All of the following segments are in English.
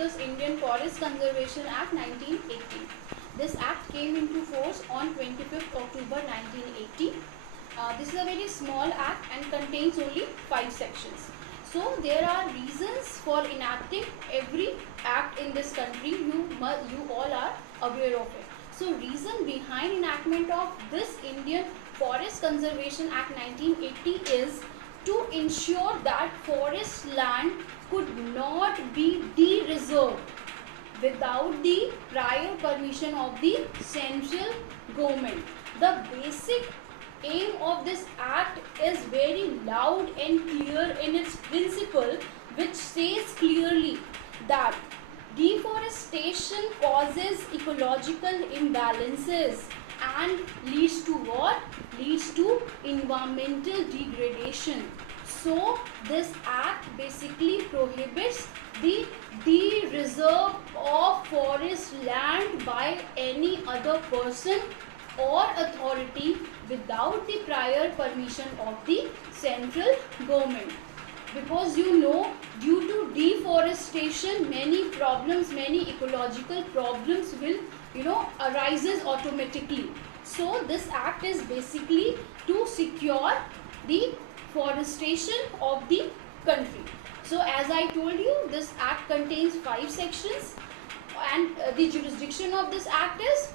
discuss Indian Forest Conservation Act 1980. This act came into force on 25th October 1980. This is a very small act and contains only 5 sections. So there are reasons for enacting every act in this country. You all are aware of it. So reason behind enactment of this Indian Forest Conservation Act 1980 is to ensure that forest land could not be de-reserved without the prior permission of the central government. The basic aim of this act is very loud and clear in its principle, which says clearly that deforestation causes ecological imbalances and leads to what? Leads to environmental degradation. So this act basically prohibits the de-reserve of forest land by any other person or authority without the prior permission of the central government. Because due to deforestation, many problems, many ecological problems will arises automatically. So this act is basically to secure the forestation of the country. So as I told you, this act contains 5 sections, and the jurisdiction of this act is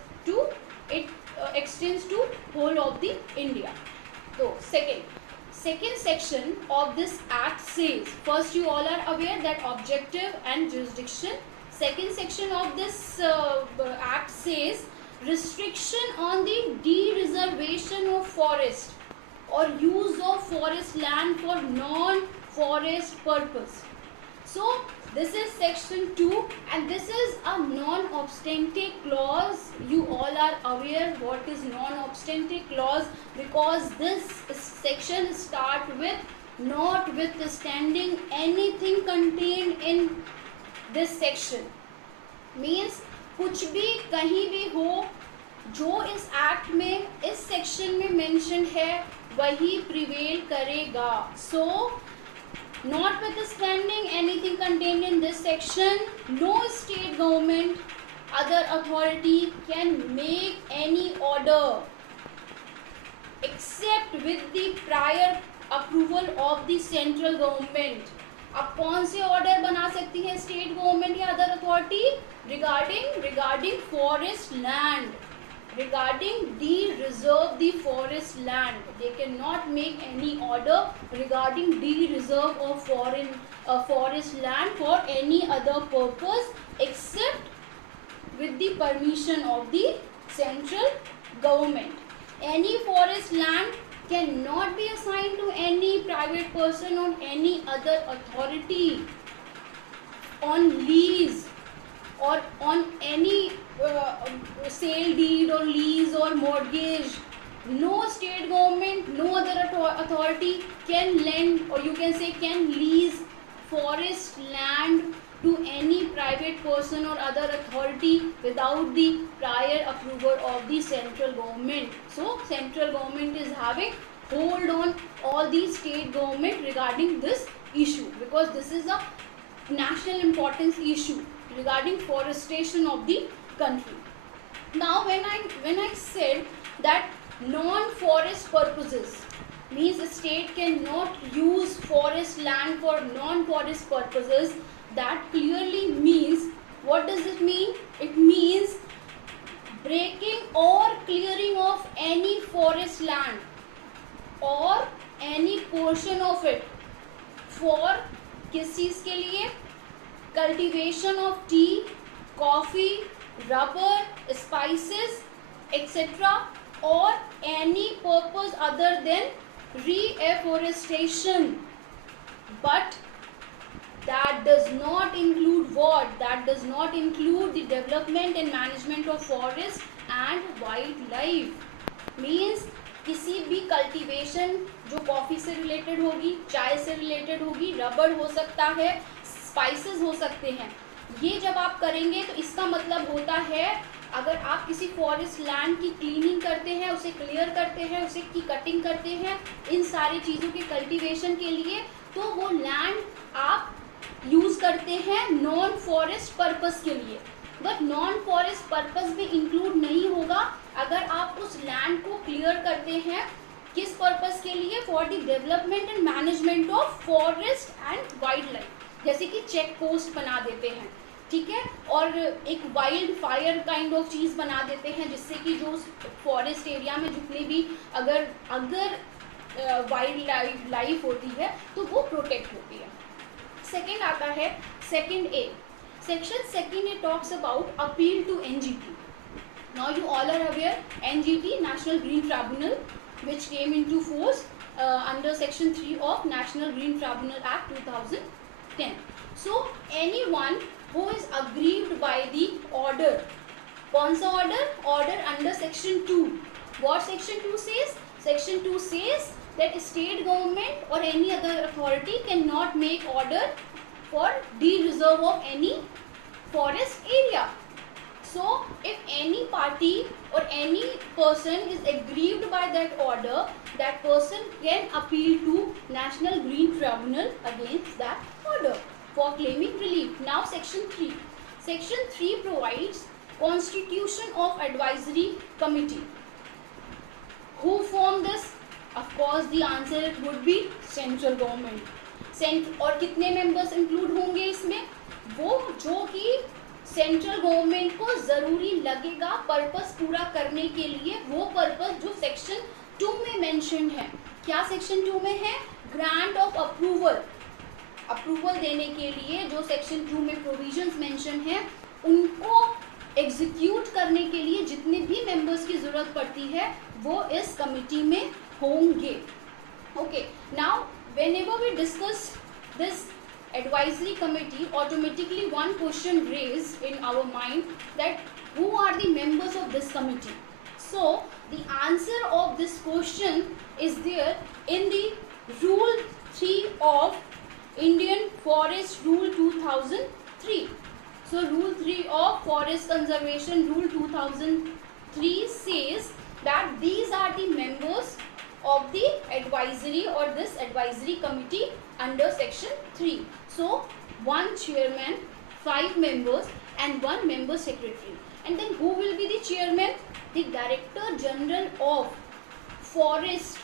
it extends to whole of the India. So second section of this act says, first you all are aware that objective and jurisdiction. Second section of this act says restriction on the de-reservation of forest or use of forest land for non-forest purpose. So this is section 2, and this is a non-obstante clause. You all are aware what is non-obstante clause, because this section starts with notwithstanding anything contained in this section. Means कुछ भी कहीं भी हो जो इस act में इस section में मेंशन है वही प्रिवेल करेगा. So notwithstanding anything contained in this section, no state government, other authority can make any order except with the prior approval of the central government. अब कौन से ऑर्डर बना सकती है स्टेट गवर्नमेंट या other authority regarding forest land, regarding de-reserve the forest land. They cannot make any order regarding de-reserve of forest land for any other purpose except with the permission of the central government. Any forest land cannot be assigned to any private person or any other authority on lease or on any sale deed or lease or mortgage. No state government, no other authority can lend, or you can say can lease forest land to any private person or other authority without the prior approval of the central government. So central government is having hold on all the state government regarding this issue, because this is a national importance issue regarding forestation of the country. Now when I said that non-forest purposes means the state cannot use forest land for non-forest purposes, that clearly means, what does it mean? It means breaking or clearing of any forest land or any portion of it for किस चीज़ के लिए? Cultivation of tea, coffee, rubber, spices, etc. or any purpose other than reforestation. But that does not include what? That does not include the development and management of forest and wildlife. Means किसी भी cultivation जो coffee से related होगी, चाय से related होगी, रबड़ हो सकता है, स्पाइसेस हो सकते हैं, ये जब आप करेंगे तो इसका मतलब होता है अगर आप किसी फॉरेस्ट लैंड की क्लीनिंग करते हैं, उसे क्लियर करते हैं, उसे की कटिंग करते हैं इन सारी चीज़ों की कल्टीवेशन के लिए, तो वो लैंड आप यूज़ करते हैं नॉन फॉरेस्ट पर्पस के लिए, बट नॉन फॉरेस्ट पर्पस में इंक्लूड नहीं होगा अगर आप उस लैंड को क्लियर करते हैं किस पर्पस के लिए, for the development and management of forest and wild life, जैसे कि चेक पोस्ट बना देते हैं, ठीक है, और एक वाइल्ड फायर काइंड ऑफ चीज़ बना देते हैं जिससे कि जो फॉरेस्ट एरिया में जितने भी अगर वाइल्ड लाइफ होती है तो वो प्रोटेक्ट होती है। सेकेंड आता है second A, section second A talks about appeal to NGT. Now you all are aware NGT, national green tribunal, which came into force under section 3 of National Green Tribunal Act 2010. So anyone who is aggrieved by the order, कौन सा order under section 2, what section 2 says? Section 2 says that state government or any other authority cannot make order for de-reserve of any forest area. So if any party or any person is aggrieved by that order, that person can appeal to National Green Tribunal against that order for claiming relief. Now section 3. Section 3 provides constitution of advisory committee. Who formed this? Of course the answer would be central government. और कितने members include होंगे इसमें? वो जो कि central government को जरूरी लगेगा पर्पस पूरा करने के लिए, वो पर्पस जो सेक्शन 2 में मेंशन है। क्या सेक्शन 2 में है? ग्रांट ऑफ अप्रूवल देने के लिए जो सेक्शन 2 में प्रोविजंस मेंशन है उनको एग्जीक्यूट करने के लिए जितने भी मेंबर्स की जरूरत पड़ती है वो इस कमिटी में होंगे। Okay, now whenever we discuss this advisory committee, automatically one question raised in our mind that who are the members of this committee. So the answer of this question is there in the rule 3 of Indian Forest Rule 2003. So rule 3 of Forest Conservation Rule 2003 says that these are the members of the advisory or this advisory committee under section 3. So one chairman, 5 members and 1 member secretary. And then who will be the chairman? The Director General of Forest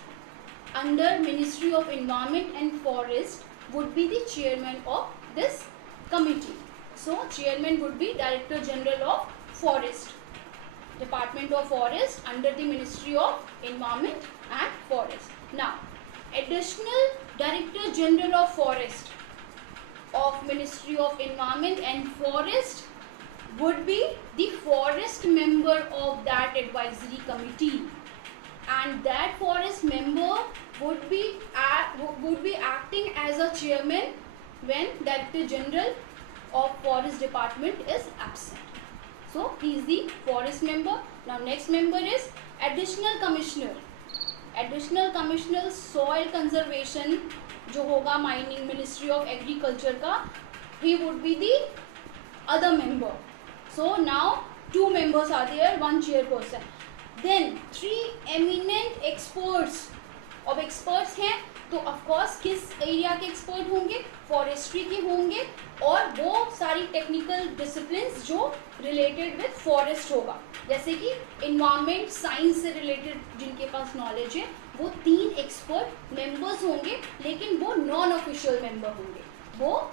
under Ministry of Environment and Forest would be the chairman of this committee. So chairman would be Director General of Forest, Department of Forest under the Ministry of Environment and Forest. Now additional Director General of Forest of Ministry of Environment and Forest would be the forest member of that advisory committee, and that forest member would be acting as a chairman when Director General of Forest Department is absent. So he is the forest member. Now next member is additional commissioner. Additional commissioner soil conservation जो होगा mining ministry of agriculture का, he would be the other member. So now 2 members are there, 1 chairperson. Then 3 eminent experts. अब experts हैं तो of course किस area के expert होंगे? Forestry के होंगे, और वो सारी टेक्निकल डिसिप्लिन्स जो रिलेटेड विद फॉरेस्ट होगा, जैसे कि इन्वायरमेंट साइंस से रिलेटेड जिनके पास नॉलेज है वो 3 एक्सपर्ट मेंबर्स होंगे, लेकिन वो नॉन ऑफिशियल मेंबर होंगे, वो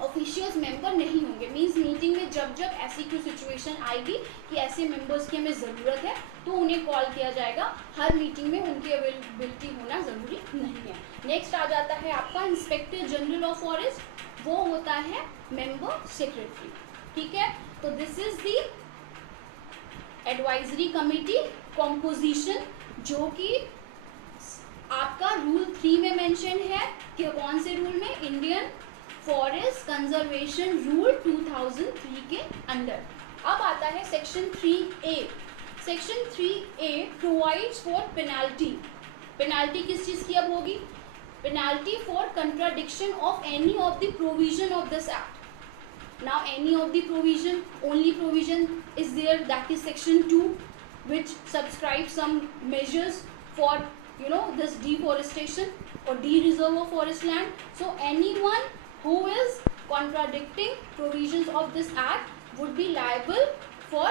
ऑफिशियल्स मेंबर नहीं होंगे. मींस मीटिंग में जब ऐसी कोई सिचुएशन आएगी कि ऐसे मेंबर्स की हमें ज़रूरत है तो उन्हें कॉल किया जाएगा. हर मीटिंग में उनकी अवेलेबिलिटी होना ज़रूरी नहीं है. नेक्स्ट आ जाता है आपका इंस्पेक्टर जनरल ऑफ फॉरेस्ट, वो होता है मेंबर सेक्रेटरी. ठीक है, तो this is the advisory committee composition, जो कि आपका रूल 3 में मेंशन है कि कौन से रूल में? इंडियन फॉरेस्ट कंजर्वेशन रूल 2003 के अंडर. अब आता है section 3A. Section 3A provides for penalty. Penalty किस चीज़ की अब होगी? Penalty for contradiction of any of the provision of this act. Now any of the provision, only provision is there, that is section 2, which subscribes some measures for this deforestation or de-reserve of forest land. So anyone who is contradicting provisions of this act would be liable for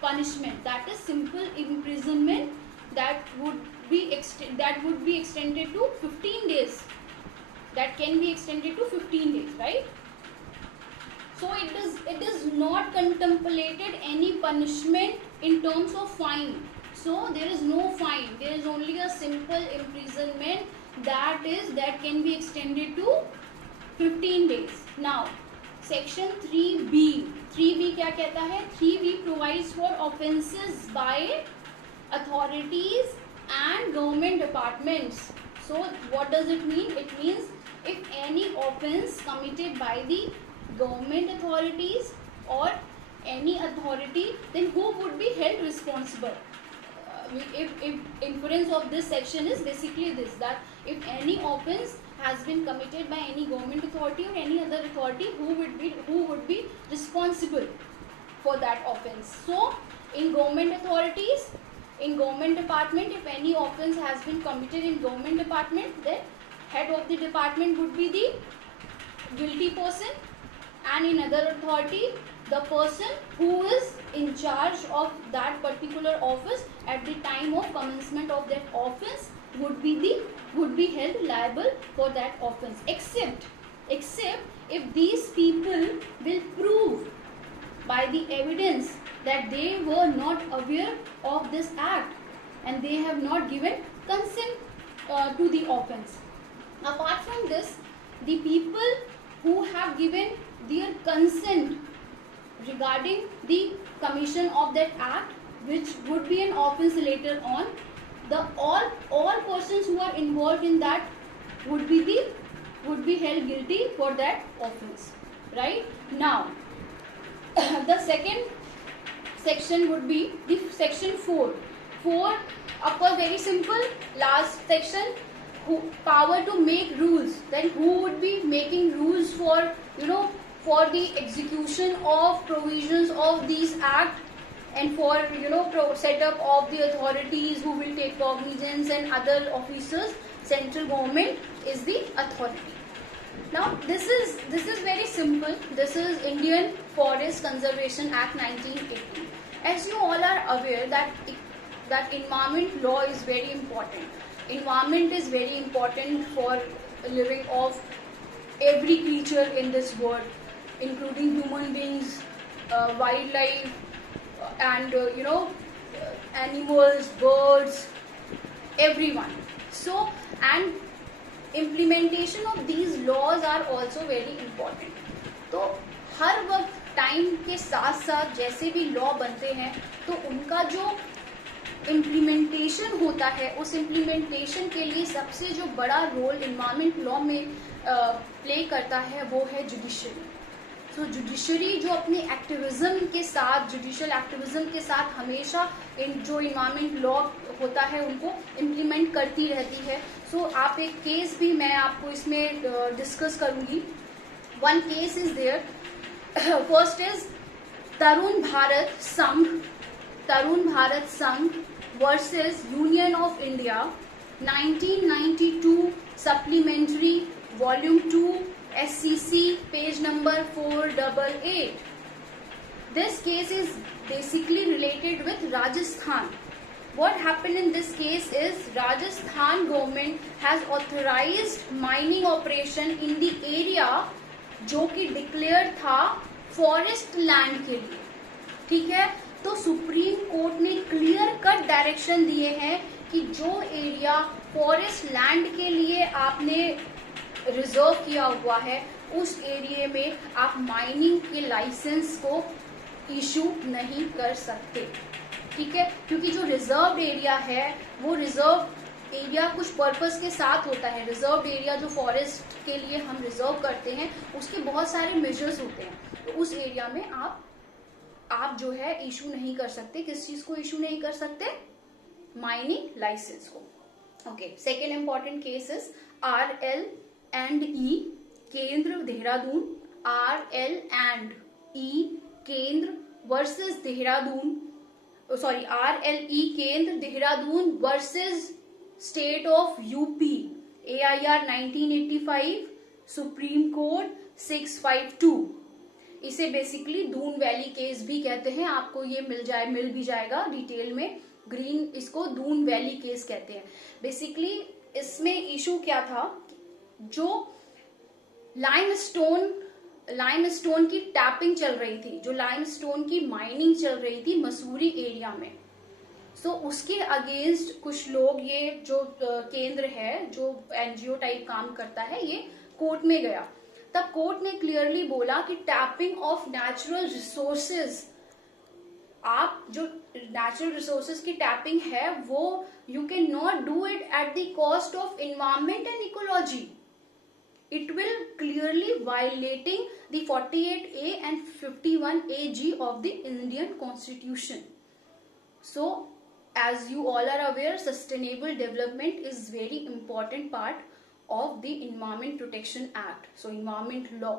punishment, that is simple imprisonment that would be extended to 15 days. That can be extended to 15 days, right? So it is not contemplated any punishment in terms of fine. So there is no fine. There is only a simple imprisonment that can be extended to 15 days. Now, section 3B. 3B क्या कहता है? 3B provides for offences by authorities and government departments. So what does it mean? It means if any offence committed by the government authorities or any authority, then who would be held responsible? If inference of this section is basically this, that if any offence has been committed by any government authority or any other authority, who would be responsible for that offence. So in government authorities, in government department, if any offence has been committed in government department, then head of the department would be the guilty person, and in other authority, the person who is in charge of that particular office at the time of commencement of that offence would be held liable for that offence, except if these people will prove by the evidence that they were not aware of this act and they have not given consent to the offence. Apart from this, the people who have given their consent regarding the commission of that act, which would be an offence later on, the all persons who are involved in that would be held guilty for that offence. Right? Now, the second section would be the section 4. 4, of course, very simple. Last section, power to make rules. Then who would be making rules for for the execution of provisions of these act, and for set up of the authorities who will take cognizance and other officers. Central government is the authority. Now this is very simple. This is Indian Forest Conservation Act 1980. As you all are aware that environment law is very important. Environment is very important for living of every creature in this world, including human beings, wildlife, and animals, birds, everyone. So, and implementation of these laws are also very important. तो हर वक्त time के साथ साथ जैसे भी law बनते हैं, तो उनका जो इम्प्लीमेंटेशन होता है, उस इम्प्लीमेंटेशन के लिए सबसे जो बड़ा रोल इन्वायरमेंट लॉ में प्ले करता है वो है जुडिशरी. सो जुडिशरी जो अपने एक्टिविज्म के साथ, जुडिशियल एक्टिविज्म के साथ हमेशा जो इन्वायरमेंट लॉ होता है उनको इम्प्लीमेंट करती रहती है. सो आप एक केस भी मैं आपको इसमें डिस्कस करूंगी. One case is there. First is Tarun Bharat Sangh versus Union of India 1992 supplementary volume 2 SCC page number 488. This case is basically related with Rajasthan. What happened in this case is Rajasthan government has authorized mining operation in the area जो कि declare था forest land के लिए. ठीक है, तो supreme court ने clear cut direction दिए हैं कि जो एरिया फॉरेस्ट लैंड के लिए आपने रिजर्व किया हुआ है, उस एरिया में आप माइनिंग के लाइसेंस को इशू नहीं कर सकते. ठीक है, क्योंकि जो रिजर्व एरिया है वो रिजर्व एरिया कुछ पर्पस के साथ होता है. रिजर्व एरिया जो फॉरेस्ट के लिए हम रिजर्व करते हैं उसके बहुत सारे मेजर्स होते हैं. तो उस एरिया में आप जो है इशू नहीं कर सकते. किस चीज को इशू नहीं कर सकते? माइनिंग लाइसेंस को. Okay, second important case is RL&E केंद्र देहरादून. RL&E केंद्र वर्सेस देहरादून. सॉरी, RLE केंद्र Dehradun versus state of UP. AIR 1985 supreme court 652। इसे बेसिकली दून वैली केस भी कहते हैं, आपको ये मिल भी जाएगा डिटेल में। ग्रीन इसको दून वैली केस कहते हैं। बेसिकली इसमें इशू क्या था, जो लाइमस्टोन की टैपिंग चल रही थी, जो लाइमस्टोन की माइनिंग चल रही थी मसूरी एरिया में, सो उसके अगेंस्ट कुछ लोग, ये जो केंद्र है जो एनजीओ टाइप काम करता है, ये कोर्ट में गया। तब कोर्ट ने क्लियरली बोला कि टैपिंग ऑफ नेचुरल रिसोर्सेज, आप जो नेचुरल रिसोर्सेज की टैपिंग है वो you can not do it at the cost of environment and ecology. It will clearly violating the 48A and 51AG of the Indian Constitution. So, as you all are aware, sustainable development is very important part of the Environment Protection Act. So, Environment Law.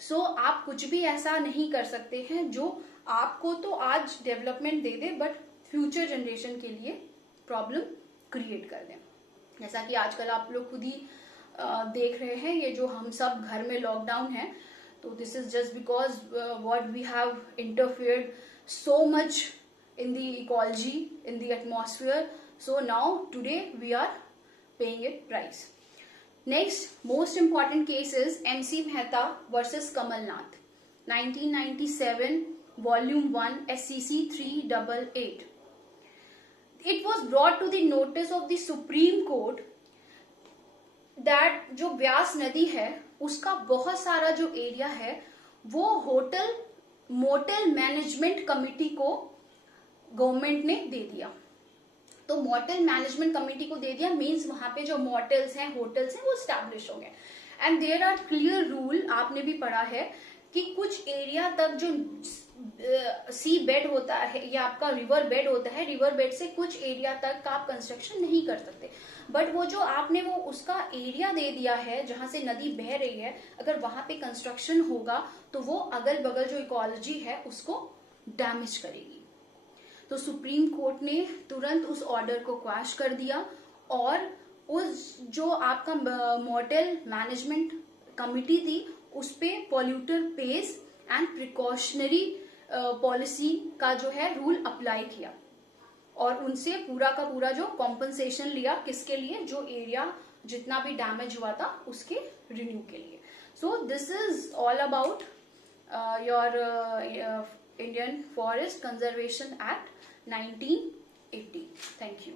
So, आप कुछ भी ऐसा नहीं कर सकते हैं जो आपको तो आज development they they but future generation के लिए प्रॉब्लम क्रिएट कर दें. जैसा कि आजकल आप लोग खुद ही देख रहे हैं, ये जो हम सब घर में लॉकडाउन है, तो this is just because what we have interfered so much in the ecology, in the atmosphere. So now today we are paying it price. Next most important case is MC Mehta versus Kamal Nath, 1997, volume 1, SCC 388. It was brought to the notice of the Supreme Court that जो व्यास नदी है उसका बहुत सारा जो area है वो hotel motel management committee को गवर्नमेंट ने दे दिया. तो मोटेल मैनेजमेंट कमिटी को दे दिया मींस वहां पे जो मोटेल्स हैं, होटल्स हैं, वो स्टैब्लिश हो गए. And there are clear rule, आपने भी पढ़ा है कि कुछ एरिया तक जो सी बेड होता है या आपका रिवर बेड होता है, रिवर बेड से कुछ एरिया तक का आप कंस्ट्रक्शन नहीं कर सकते. बट वो जो आपने वो उसका एरिया दे दिया है जहां से नदी बह रही है, अगर वहां पे कंस्ट्रक्शन होगा तो वो अगल बगल जो इकोलॉजी है उसको डैमेज करेगी. तो सुप्रीम कोर्ट ने तुरंत उस ऑर्डर को क्वैश कर दिया और उस जो आपका मोटेल मैनेजमेंट कमिटी थी उस पे polluter pays and precautionary policy का जो है रूल अप्लाई किया और उनसे पूरा का पूरा जो कॉम्पनसेशन लिया, किसके लिए, जो एरिया जितना भी डैमेज हुआ था उसके रिन्यू के लिए. So this is all about your Indian Forest Conservation Act 1980. Thank you.